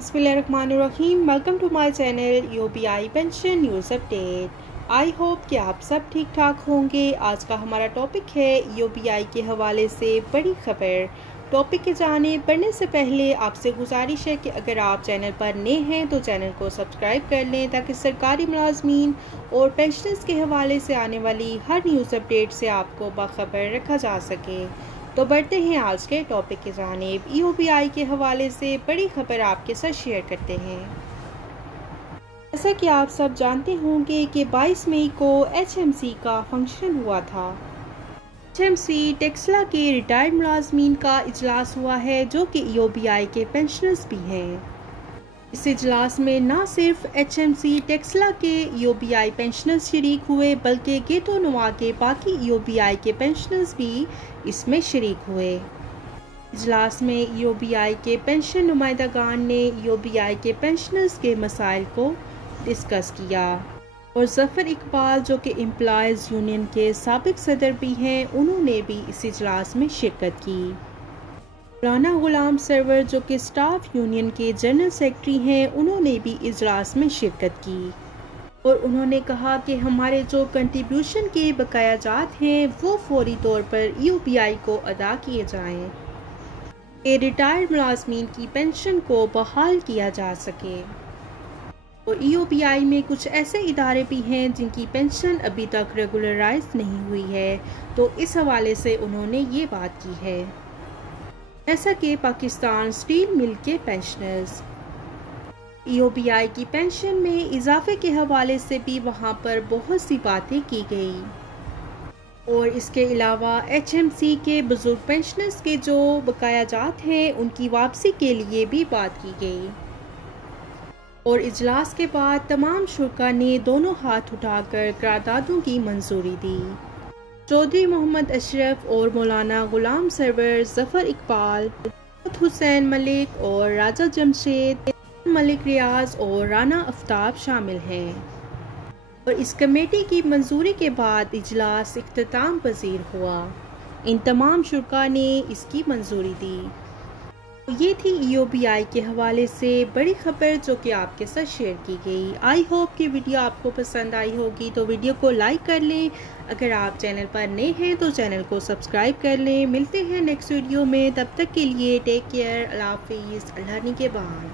बिस्मिल्लाहिर्रहमानिर्रहीम। Welcome to my channel UPI pension news update. I hope कि आप सब ठीक ठाक होंगे। आज का हमारा टॉपिक है यूपीआई के हवाले से बड़ी खबर। टॉपिक के जाने बढ़ने से पहले आपसे गुजारिश है कि अगर आप चैनल पर नए हैं तो चैनल को सब्सक्राइब कर लें ताकि सरकारी मुलाजमीन और पेंशनर्स के हवाले से आने वाली हर न्यूज़ अपडेट से आपको बाखबर रखा जा सके। तो बढ़ते हैं आज के टॉपिक की जानिब। यूपीआई के हवाले से बड़ी खबर आपके साथ शेयर करते हैं। जैसा कि आप सब जानते होंगे कि 22 मई को एचएमसी का फंक्शन हुआ था। एचएमसी टेक्सला के रिटायर्ड मुलाजमीन का इजलास हुआ है जो कि यूपीआई के पेंशनर्स भी हैं। इस इजलास में न सिर्फ एचएमसी टेक्सला के यूपीआई पेंशनर्स शरीक हुए बल्कि गेतो नुमा के बाकी यूपीआई के पेंशनर्स भी इसमें शरीक हुए। इजलास में यूपीआई के पेंशन नुमाइंदगान ने यूपीआई के पेंशनर्स के मसाइल को डिस्कस किया और ज़फ़र इकबाल जो कि एम्प्लॉयज़ यूनियन के साबिक सदर भी हैं, उन्होंने भी इस इजलास में शिरकत की। मौलाना गुलाम सरवर जो कि स्टाफ यूनियन के जनरल सेक्रेटरी हैं, उन्होंने भी इजलास में शिरकत की और उन्होंने कहा कि हमारे जो कंट्रीब्यूशन के बकाया जात हैं वो फौरी तौर पर यूपीआई को अदा किए जाएं। कि रिटायर्ड मुलाजमीन की पेंशन को बहाल किया जा सके। और यूपीआई में कुछ ऐसे इदारे भी हैं जिनकी पेंशन अभी तक रेगुलराइज नहीं हुई है, तो इस हवाले से उन्होंने ये बात की है। जैसा कि पाकिस्तान स्टील मिल के पेंशनर्स यूपीआई की पेंशन में इजाफे के हवाले से भी वहां पर बहुत सी बातें की गई और इसके अलावा एचएमसी के बुजुर्ग पेंशनर्स के जो बकाया जात हैं उनकी वापसी के लिए भी बात की गई। और इजलास के बाद तमाम शुरा ने दोनों हाथ उठाकर करारदादों की मंजूरी दी। चौधरी मोहम्मद अशरफ और मौलाना गुलाम सरवर, ज़फ़र इकबाल, हुसैन मलिक और राजा जमशेद, मलिक रियाज और राना आफ्ताब शामिल हैं। और इस कमेटी की मंजूरी के बाद इजलास इख्तिताम पजीर हुआ। इन तमाम शुरा ने इसकी मंजूरी दी। ये थी यूपीआई के हवाले से बड़ी खबर जो कि आपके साथ शेयर की गई। आई होप कि वीडियो आपको पसंद आई होगी, तो वीडियो को लाइक कर लें। अगर आप चैनल पर नए हैं तो चैनल को सब्सक्राइब कर लें। मिलते हैं नेक्स्ट वीडियो में, तब तक के लिए टेक केयर। अल्लाह हाफिज़। अल्लाह निगहबान।